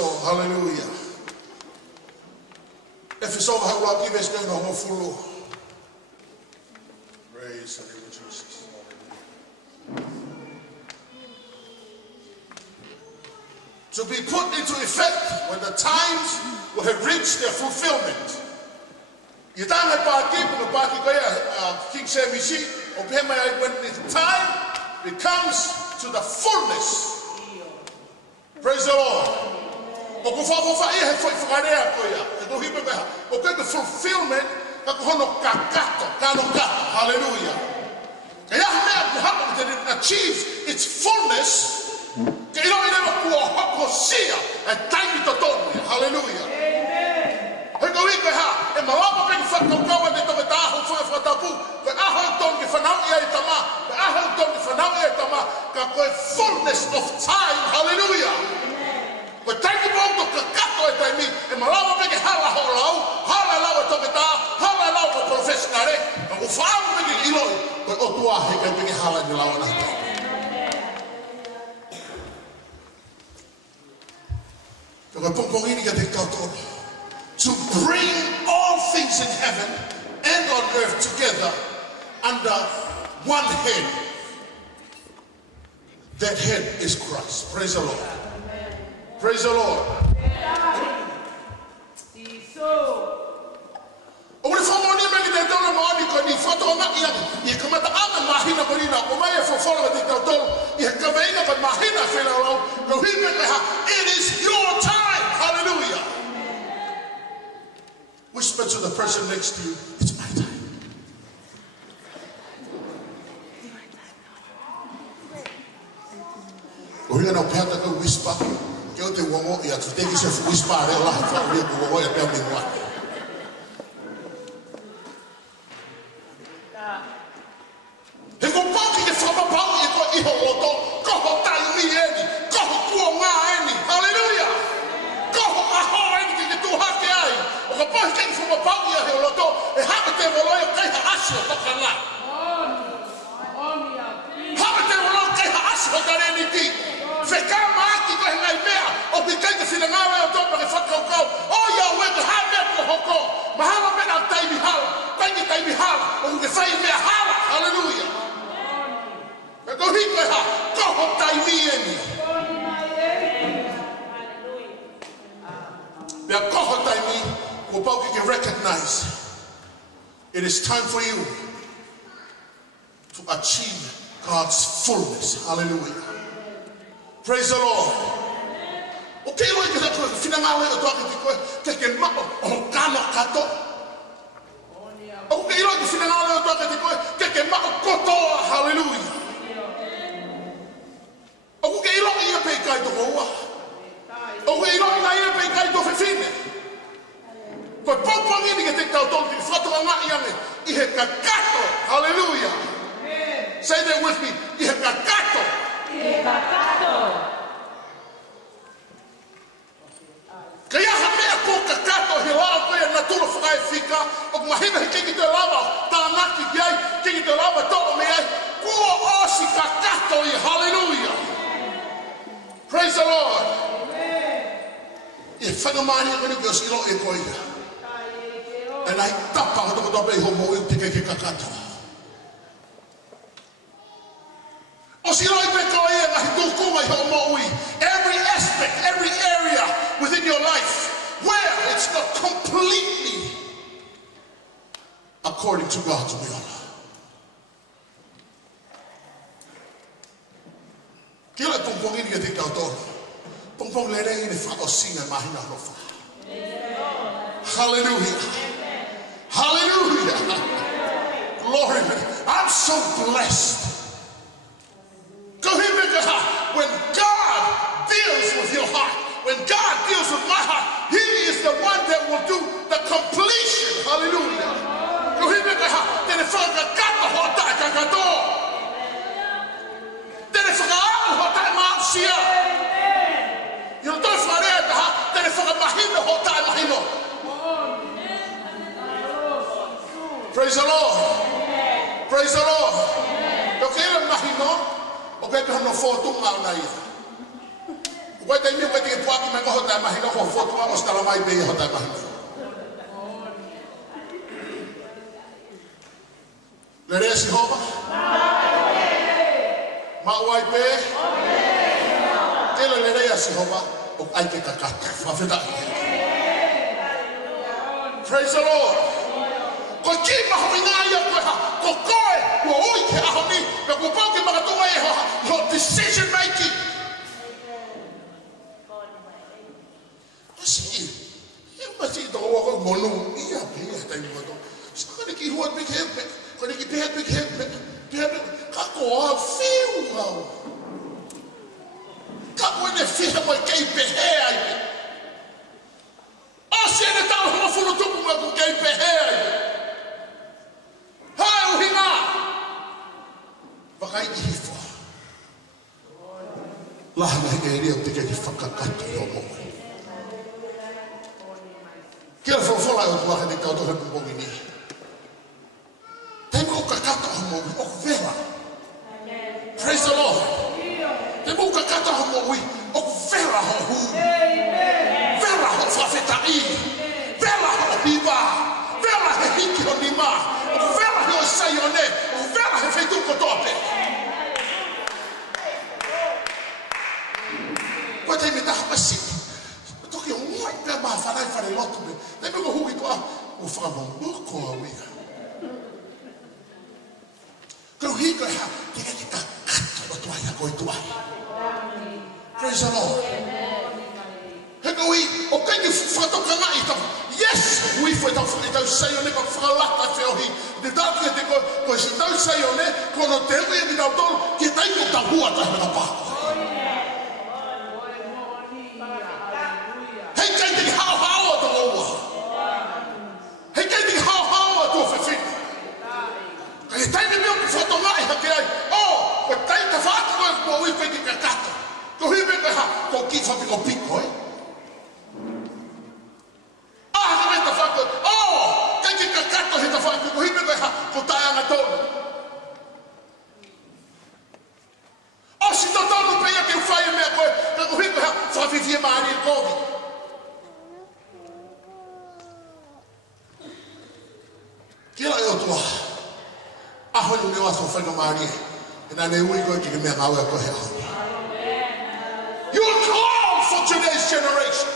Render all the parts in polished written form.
so. Hallelujah. If it's over, how will I give us going on full? Praise the name of Jesus. To be put into effect when the times will have reached their fulfillment. When the time becomes to the fullness. Praise the Lord. The fulfillment. Hallelujah. When it achieves its fullness, hallelujah. Fullness of time, hallelujah. But thank you for the to bring all things in heaven and on earth together under one head. That head is Christ. Praise the Lord. Praise the Lord. It is your time. Hallelujah. Whisper to the person next to you, it's my time. We're going to whisper. To take yourself whisper it is time for you to achieve God's fullness. Hallelujah. Praise the Lord. Okay, hallelujah. Say that with me. Kaya hamea ko kakato hilala ko ya naturo fai fika og mahina hiki te lava tanaki gai hiki te lava to me ko osi kakato. Hallelujah. Praise the Lord. If fangamani ngani ko silo e koia. And I tapa to to be homo e tike kakato. Every aspect, every area within your life where it's not completely according to God's will. Hallelujah. Hallelujah. Glory. I'm so blessed. When God deals with your heart, when God deals with my heart, He is the one that will do the completion. Hallelujah. Praise the Lord. Praise the Lord. Okay, no foto mal na ia. O Wai te mi wai te puaki me ngoho tai mahi no ko fotu a ostala mai be ho tai mahi. Lere si hova? Ma wai pe? Tele lere si hova o ai te kakata. Whawheta. Praise the Lord. Ko ki maho inga ia koe ha. Ko koe ko oi ke aho ni. Pe ko pauke makatunga e ho ha. Ho decision making. Asi, eu mati to o monu ia pe ta i moto. Saka ni ki huat big head. Ko ni ki big head. Ka ko a fiu ngau. Ka ko ne fiha mo kei pe he ai. Asi ne tau ho fulu tupu mo ko kei pe he ai. Hai o hinga. Pakai i fo. La na ke ri o te ke whakakato i o mo. Kia whawhala o tuahe ni kau tohe pupongi ni. Te mo kakata ho mo o vera. Praise the Lord. Te mo kakata ho mo o vera ho hu. Vera ho whawhetai. Vera ho hiva. Vera he hiki o ni ma. O vera he o sai o ne. O vera he wheituko tope. Koe te me taha pasi. Toki o ngoi pia maa whanai whare lotu me. Te me ko hui toa o whanamoko a wia. Kau hi koe ha, te kaki ka kato o tuai a koe tuai. Praise the Lord. He kau hi, o kei whatoka nga i tau. Yes, hui fwoi tau sai o ne pa whakalata whiohi. Te tātu e te koe si tau sai o ne, kono te hui e ki tau tolu, ki tai ko tau hua tahi mena pāko. Hei kei te hao hao o tau oua. Hei kei te hao hao o tau whiwhina. Kei tai me meo ki whatongai hake ai. Ko tai ta whaata koe kua ui koe ki kakata. Ko hui me koe ha, ko ki whapiko piko e. Haka me ta whako. Kei ki kakata he ta whako. Ko hui me koe ha, ko tai anga tonu. Si to tonu pea ke whai mea koe. Ko hui koe ha, whawhiwhia maari e kovi. Kira e o tua, aho ni mea wato whaino maari e, ina ne ui koe ki mea ngau e koe he aho. You are called for today's generation.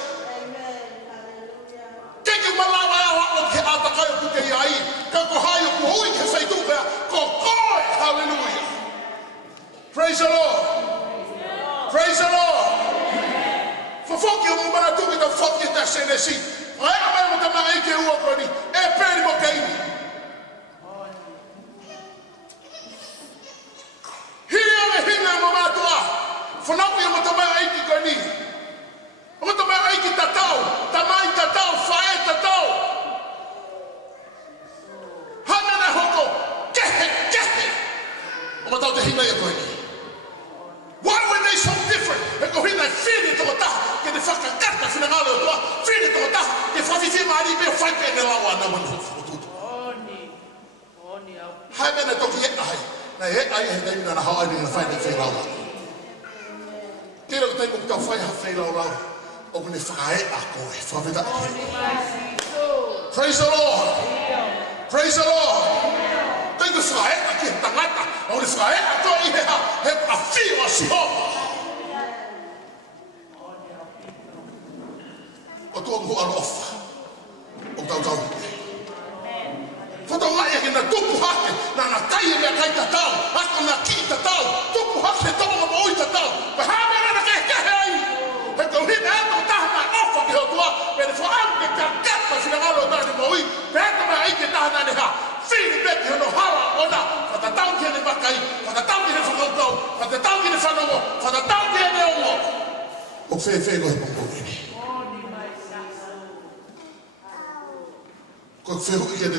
Keke malawa e aho o ke atakai o kuke iai, ka ko hai o ku hui ke whaitu pea, ko koe, hallelujah. Praise the Lord. Praise the Lord. Fofoki o mumana tuki ta foki ta senesi. Ai a mai mo ta mai ke ua ko ni, e peri mo keini. Hia me hinga mo matua. Fonaku yo mo ta mai ki ko ni. Mo ta mai ki tatau, tamai tatau, fae tatau. Hana na hoko, kehe. Mo ta te hinga yo ko ni. Why were they so different? E ko hina fini to ta, ke de whakakata whinangalo o toa, fini to ta, ke whawhiwhi maari pe o whaipe ne lawa na wani whakututu. Hai mena toki e ai, na e ai he teimina na hao ai na whaine whailaula. Tira ko teimu kutau whai ha whailaula, o mune whakae a koe, whawhita ake. Praise the Lord. Praise the Lord. Teimu whakae a ki tangata, o mune whakae a koe i he ha, he a whio a sihopa. O tua ngu alofa, o tau hike. Whatongai e na tupu hake, na kai e mea kai tatau, ako na ki tatau, tupu hake tonga mo oi tatau, pa hamera na kehe ai. He kau hina e to taha na ofa ki ho tua, pe ne whaam ke ka kata sinangalo o tani mo oi, pe hata mai aike taha na ne ha, whini beki hono hala ona, whatatau ki ne makai, whatatau ki ne whakaukau, whatatau ki ne whanongo, whatatau ki ne ongo. O whewhe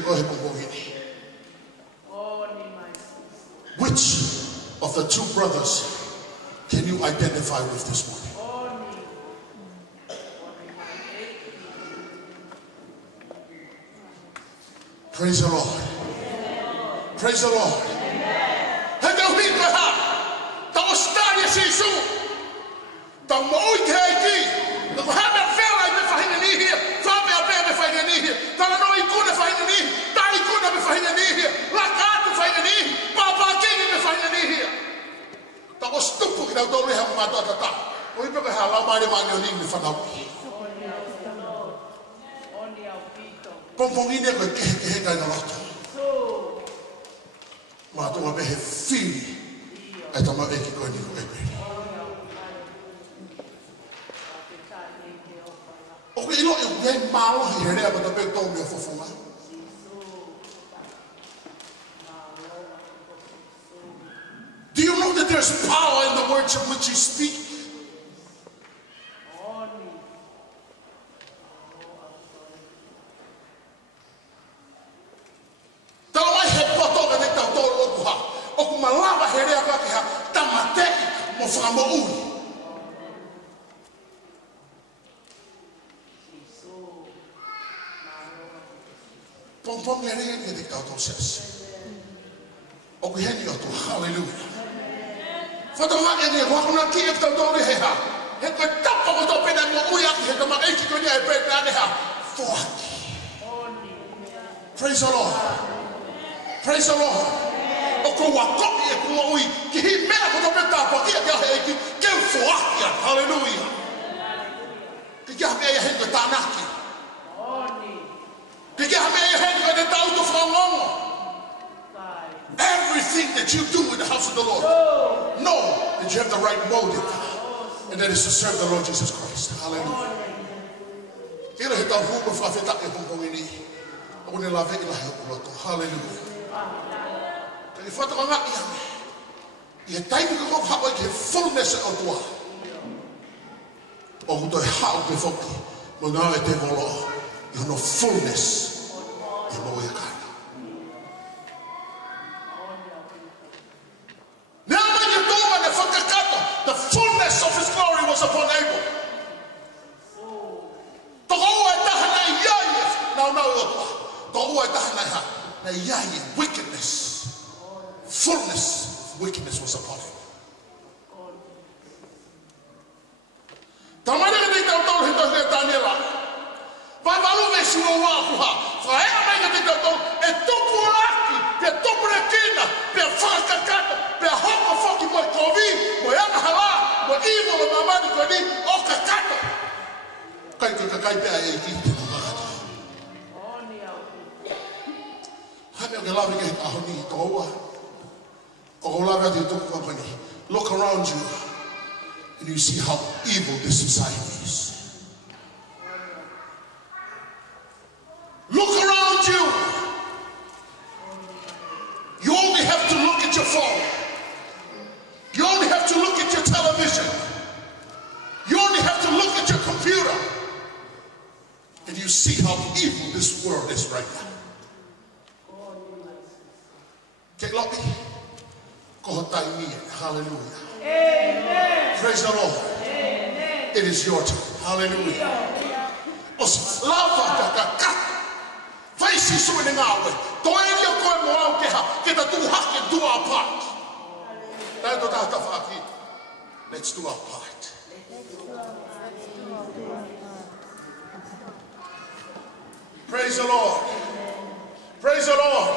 ko he pongoni. Which of the two brothers can you identify with this morning? Praise the Lord. Praise the Lord. Ta Tau mo ui ke aiki. Tau hame a whela i me whahine ni hia. Whame a bea me whahine ni hia. Tala no i kuna whahine ni hia. Tai kuna me whahine ni hia. Laka atu whahine ni hia. Papa kingi me whahine ni hia. Tau o stupu ki nau tau reha mga tata ta. O i peke haa lau maare maani o ni me whanau. Pompongine koe kehe kai na loto. Mātua me he whiri ai tama eki koe ni koe peri. O koe ilo e uei mālohi he rea pata pek tau mea fofonga. Do you know that there's power in the words of which you speak? Pom le rea ni dik tau ses. O ku heni o tu hallelujah. Fata ma e wakuna ki e tau tau he ha. He ko tapa ko to pena mo uya ki he to ma e ki ko ni e pe na ha. Praise the Lord. Praise the Lord. O ko wa ko e ku ui ki hi me ko to pena pa ki ya he ki ke fuaki hallelujah. Ki ya me he ko tanaki. Everything that you do in the house of the Lord, know that you have the right motive, and that is to serve the Lord Jesus Christ. Hallelujah. You know fullness in Moyakana. Now when you go on the fullness of his glory was upon Abel. Wickedness, fullness of wickedness was upon him. Look around you and you see how evil this society is. Look around you. You only have to look at your phone. You only have to look at your television. You only have to look at your computer. And you see how evil this world is right now. Okay, Lobby. Hallelujah. Amen. Praise the Lord. Amen. It is your time. Hallelujah. Let's do our part. Praise the Lord. Praise the Lord. Praise the Lord.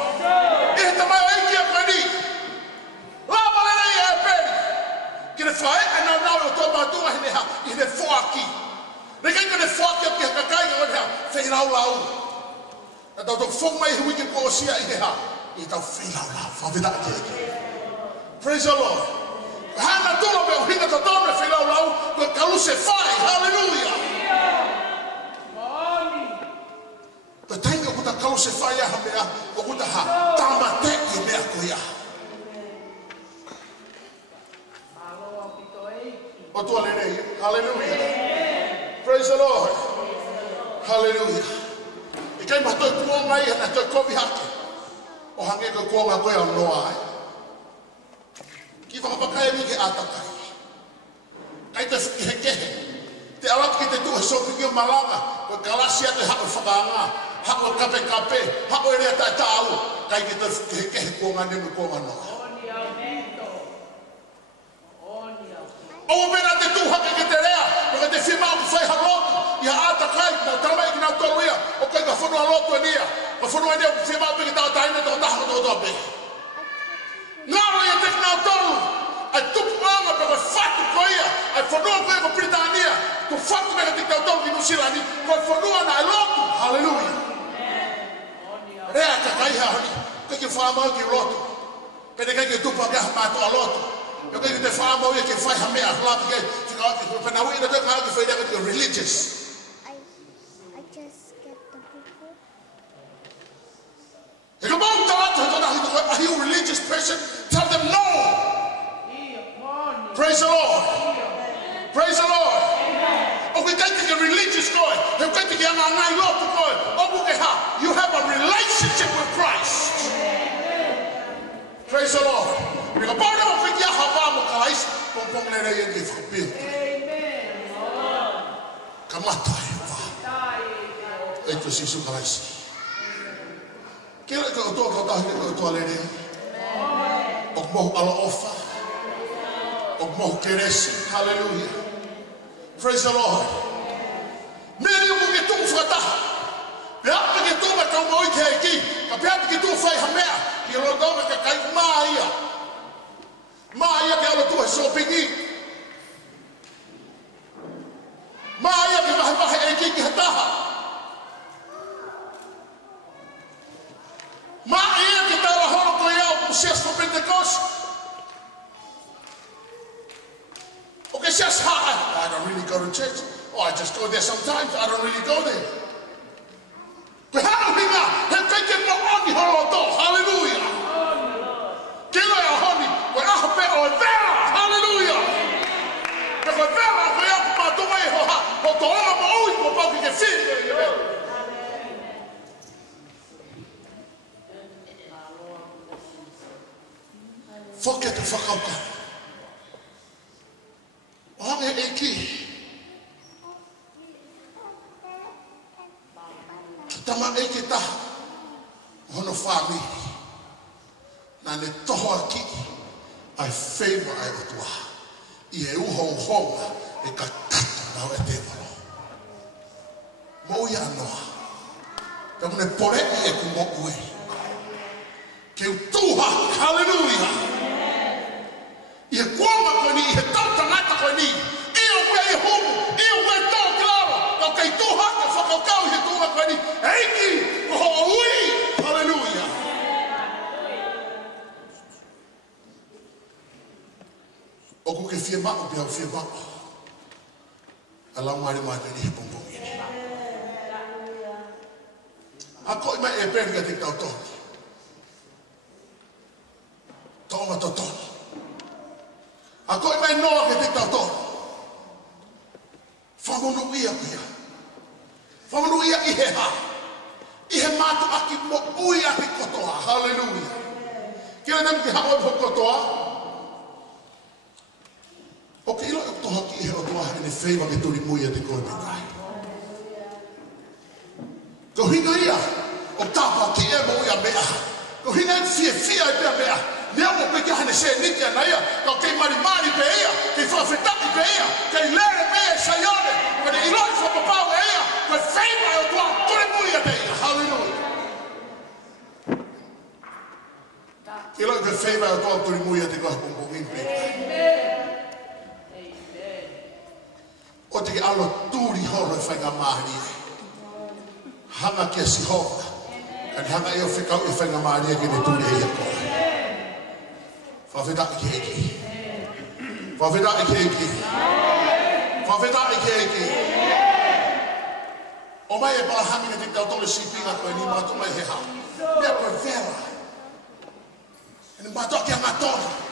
Hallelujah. Hallelujah. Praise the Lord. Hallelujah. Ikai matoi kuo mai na toi kovi haki. O hange ko kuo ma koe o noa. Ki whakapakai mi ke atakai. Kai te whakiheke. Te awat ki te tuha sopi o malanga. Ko kalasia te hako whakanga. Hako kape kape. Hako ere tai tau. Kai ki te whakiheke kuo ngane mi kuo nganoa. O pena te tuha ke te rea. fia mau fai halotu ia ata kai na tama ki na toluia o kai ka fono halotu ania ka fono ania fia mau pe ta taina to ta to be ngalo ia tek na tolu ai tupu anga pe fatu koia ai fono ko Britania to fatu me tek na tolu ki no silani ko fono na halotu hallelujah rea ka kai ha que fala mal que loto, que ninguém tu paga mato a loto, eu que te fala mal que faz a meia lá porque fica para não ir até que foi daquele que religious. I just get the people. E como are you a religious person? Tell them no. Praise the Lord. Praise the Lord. Oh, we can't get a religious guy. You can't get a loto guy. Oh, you have a relationship with Christ. Praise the Lord. Because part of it, you have Christ. Amen. Kamatay pa. Ito si Jesus Christ. Kailan ka ito dahil ito alin? Og mo alaofa. Og mo keresi. Hallelujah. Praise the Lord. Many of you get frata. Piapa que tu vai tomar o que aqui. Piapa que tu faz a meia. Que o dono que cai maia. Maia que ela tu é só pedir. Maia que vai aqui que está. Maia que está lá no coial do sexto Pentecoste. Okay, just I don't really go to church. Oh, I just go there sometimes. I don't really go there. But hallelujah, hallelujah. Hallelujah. Forget the fuck out there. Olha aqui. Tama aqui tá. Ono family. Na ne toho aqui. Ai favor ai otua. I e uho honga e ka tata na o te valo. Mo ia noa. Tamu ne pore i e kumo ue. Ke utuha. Hallelujah. I e kuama koe ni, i e tauta ngata koe ni. I o ue i humu, i o ue tau klaro. Nau kei tuha ke whakakau i he tuha koe ni. Eiki, koho ui. Hallelujah. Oku ke fia mako pia o fia mako. Alau mari mari ni he pompong ini. Ako ima e penga te tau tōni. Tōma tō tōni. Ako ima e noa ke te tau tōni. Whamunu ia ia. Whamunu ia i he ha. I he mātu aki mo ui aki kotoa. Hallelujah. Kira nemi ki hao e po kotoa. O ke ilo e kotoa ki i he otoa e ne wheiwa ke turi mui e te koe me kai. Ko hinga ia, o tapa ki e mo ia mea. Ko hinga e fia e pia mea. Nea mo pe ki hane se niti ana ia. Ko kei mari pe ia. Kei whawhetaki pe ia. Kei lere pe ia sa ione. Ko ne iloi whapapau e ia. Ko e wheiwa e otoa turi mui e te ia. Hallelujah. Ki iloi ko e wheiwa e otoa turi mui e te koe pompongin pe. O te ke alo tūri horo e whainga mahari e. Hanga kia si hova. Kani hanga e o whikau e whainga mahari e ke ne tūri e koe. Whawheta i ke eki. Whawheta i ke eki. Whawheta i ke eki. O mai e pala hangi ne te tau tole si pinga koe ni mātu mai he hao. Mea koe vera. E ni mātu aki hanga tōna.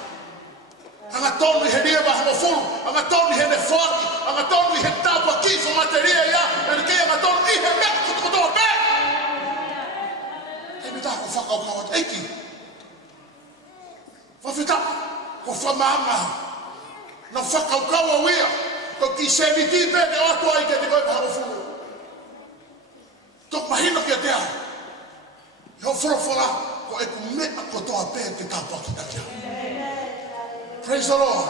Hanga tonu i he nieva hanga fulu, hanga tonu i he ne whaki, hanga tonu i he tāpua kifo materia ia, e ni kei hanga tonu i he mea kutukotoa me. Hei me tāko whakaukau at eiki. Whawhita, ko whamanga, na whakaukau au ia, ko ki se ni tipe ne atua i ke te koe hanga fulu. Tok mahino ki a te au. Iho whorofora, ko e ku mea kotoa pe ke tāpua ki takia. Praise the Lord.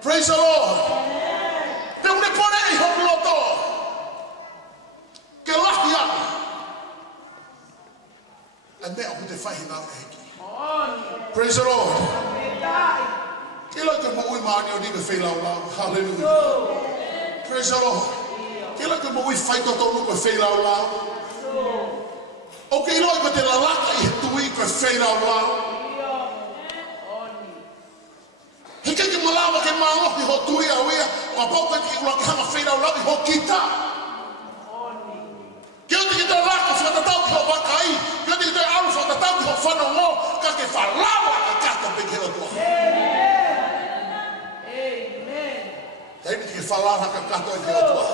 Praise the Lord. Te une pone I hoku loto. Ke lahi ana. E mea ku te whahi ngā eki. Praise the Lord. Kila ke mo ui maani o ni me whailau lau. Hallelujah. Praise the Lord. Kila ke mo ui whaitotonu ko whailau lau. O ke iloi ko te lalaka I he tui ko whailau lau. Hike ke malawa ke maalohi ho tui a uia. Wa pauka ki ula ke hanga whailau lau I ho kita. Kia te ki te laka whatatau ki ho wakai. Kia te ki te aru whatatau ki ho whanongo. Ka ke whalawa ka kata peke o tua. Hei ni ki whalawa ka kata ki o tua.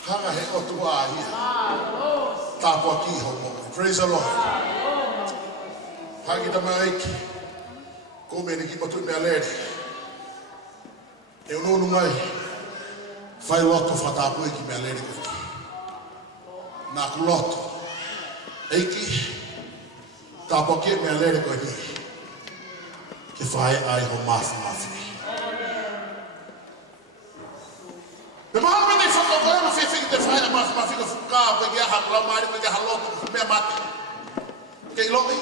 Hanga he o tua a ia. Tāpua ki ho mo. Praise the Lord. Hagi ta mai aiki. Ko me ni ki matu mea lere. E unonu ngai. Whai loto whatapu ki mea lere koe ki. Nā ku loto. Eiki. Tāpua ki mea lere koe ni. Ke whai ai ho mafi. Me maha me nei whakakoe ma whiwhiki te whai a mafi ka whuka koe ki aha kula maari koe ki aha loto mea mate. Kei lomi.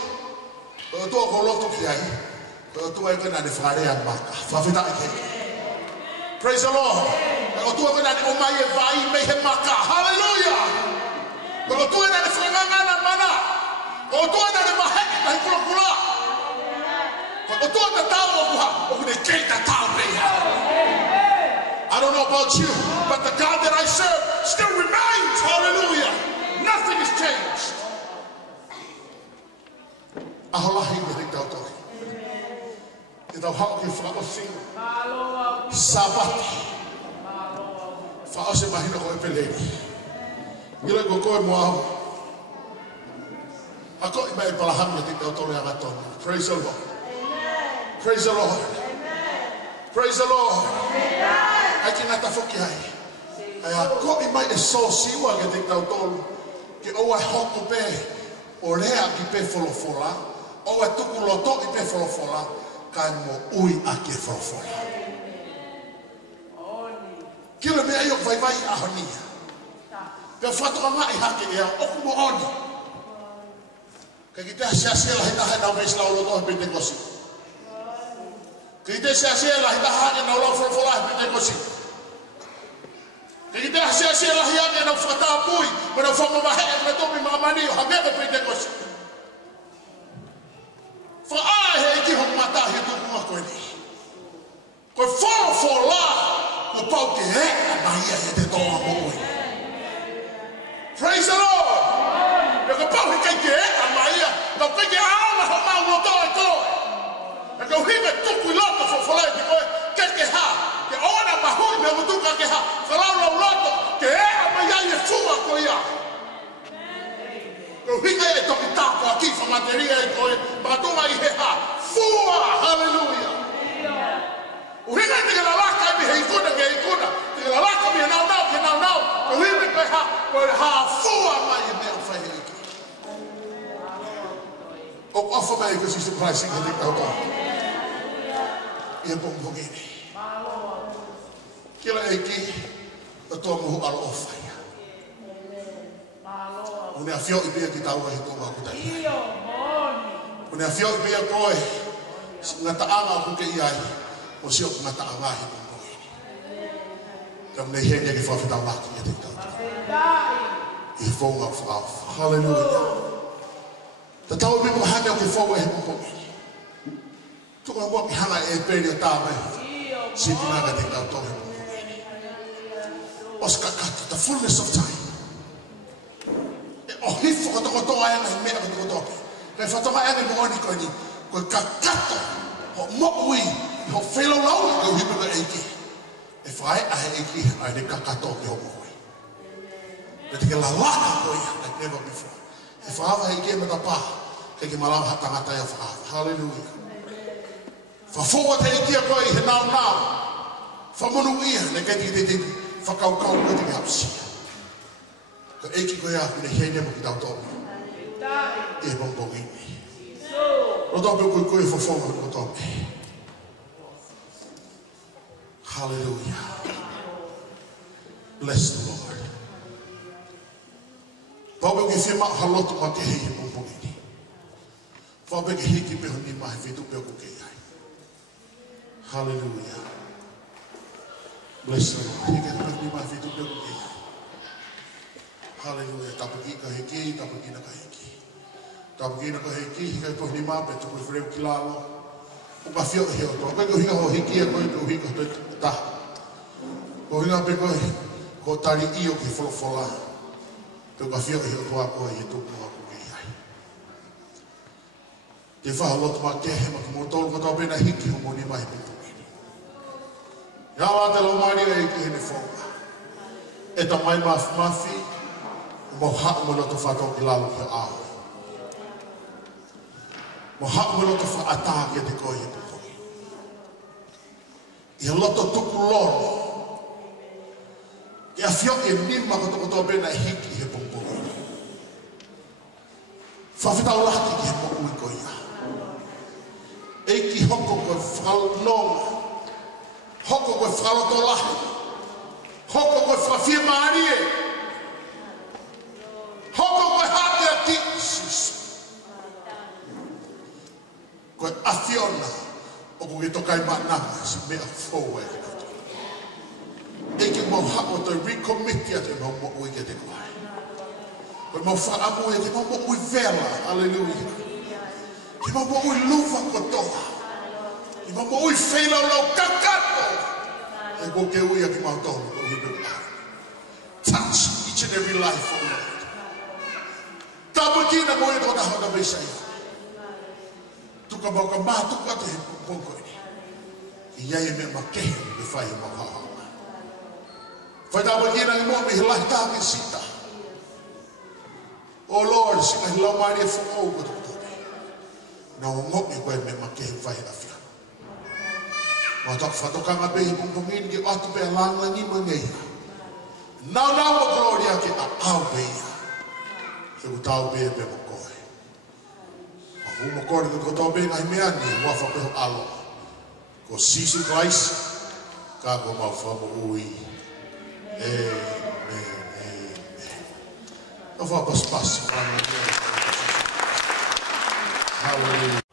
Koe tua ko loto ki ai. Koe tua koe nane wharea maka. Whawhita i kei. Praise the Lord. Koe tua koe nane o mai e vai mei he maka. Hallelujah. Koe tua nane whangangana mana. Koe tua nane maheki kahi kula kula. Koe tua ta tau o kuha. O kune kei ta tau reia. I don't know about you, but the God that I serve still remains. Hallelujah. Nothing has changed. Aholahi me rik tau toki. Te tau hao ki whaosi. Sapate. Whaosi mahina ko Epeleli. Ila ko koe mo ahu. Ako ima e palahami te tau tore anga tonu. Praise the Lord. Praise the Lord. Praise the Lord. Ai ki ngata whuki hai. Ai a ko I mai e so siwa ke te tau tolu. Ke o ai hoko pe. O rea ki pe wholofola. O ai tuku loto I pe wholofola. Kai mo ui a ke wholofola. Kila mea I o vai a honia. Pe whatoka ngai hake ea. Oku mo oni. Ka ki te asia lahi taha nao meis lau loto he pente kosi. Ki te asia lahi taha nao lau wholofola he pente kosi. Ki te asia lahi ake nao whatapui. Me nao whamamahe e me topi mamani o hangega pente kosi. Whaai he iki hok mata he tukunga koe ni. Koe wholofola ko pau te he a mahia he te tonga mooi. Praise the Lord. E ko pau he kei te he a mahia. Kau kei te aona ho mau loto e koe. E kau hime tuku loto wholofola e te koe. Ke ha. Ke ona mahui me mutuka ke ha. Whalau loto. Ke he a mahia e fua koe ia. Kau hinga e toki tāko a ki whamateria e koe. Matunga I he ha. Fua. Hallelujah. Uhinga I te kera laka I me he ikuna ke ikuna. Te kera laka me he nau ke nau. Kau hime koe ha. Koe ha fua mai e mea whahe iki. O ofa mai because he's the pricing he te kau tau. Ia pongpongini. Kila eiki. O toa muhu alo ofa ia. Une a fio I pia ki tau he tonga ku tai. Une a fio I pia koe. Ngata anga ku ke iai. O sio ngata anga he pongpongini. Kam nei hengia ki whawhetau laki e te tau tau. I whonga whakau. Hallelujah. Ta tau me mga hane o ke whaua he pongpongini. Tuka mua ki hanga e peri o tā mai. Siti naga te tau tau he pongpongini. Oska kata, the fullness of time. O hifo ko toko toa ena I mea ko toko toke. Kei whatoma ena I mooni koe ni. Koe kakato. Ho mo'ui. Ho whelo lau. Kau hipe ka eiki. E whae ahe eiki. Ai ne kakato ki ho mo'ui. Kei te ke lalaka koe. Like never before. E whaava eiki e me ta pā. Kei ke malau hatangata ia whaava. Hallelujah. Whafoa te eiki a koe I he nau. Whamunu ia. Ne kei te whakaukau koe te hapsia. Ka eiki koe a kune hene mo ki tau tō. E bongbongini. Roto pe koe whafonga ko tō. Hallelujah. Bless the Lord. Pau ke fema halotu ma ke hei pumpungini. Pau ke hiki pe honi mai fitu pe ko ke ai. Hallelujah. Bless the Lord. Hiki pe honi mai fitu pe ko ke ai. Hallelujah. Tapu ki ka hiki, tapu ki na ka hiki. Tapu ki na ka hiki, hiki pe honi mai pe tu ko freu kilalo. O ka fio heo. Pau ke hiki ho hiki ko to hiki to ta. Ko hiki pe ko tari io ki folofola. Te ka fio heo to ko e tu ko ke ai. Te wha lot ma ke he ma ki mo tolu ko ta pena hiki ho moni mai pe. Ya wa te lo mari e ki he ne fonga. E ta mai mafi mo ha mo lo to fa to ki lalo ki a. Mo ha mo lo to fa ata ke te ko e pe. I lo to tuku loro. E a fio e nima ko to pena hiki he pompongi. Whawhita o laki ki he moku i ko ia. Eiki hoko koe whalonga. Hoko koe whaloto lahi. Hoko koe whawhia maarie. Hoko koe hate a tiksis. Koe awhiona. O koe tokai mananga si mea fōua e kinato. Eke mau hako to recommitte ate mau moku i ke te koe. Koe mau whaamu e ke mau moku i vela. Hallelujah. Ke mau moku i luva kotoa. Ke mau moku i whailau lau kakato. E ko ke uia ki mau tonu ko hidu a. Touch each and every life, oh Lord. Tapu kina mo e tona hana besai. Tuka mau ka mātuka te he pongko ini. Ki iai me makehe me whai mau haha. Whai tapu kina i mua me he lai tāke sita. Oh Lord, singa hi lau maari e whakau ko tōne. Na o ngomi koe me makehe whai awhia. Wa tak whatokanga behi pongpongini ki atu pe langlangi mangeia. Nau o gloria ke a au beia. He ku tau beia pe mokoe. A hu mokore ko tau beia ngai mea ni wa whapeho alo. Ko Jesus Christ ka ko mau whamo ui. Amen, amen. Ka whapaspas. Hallelujah.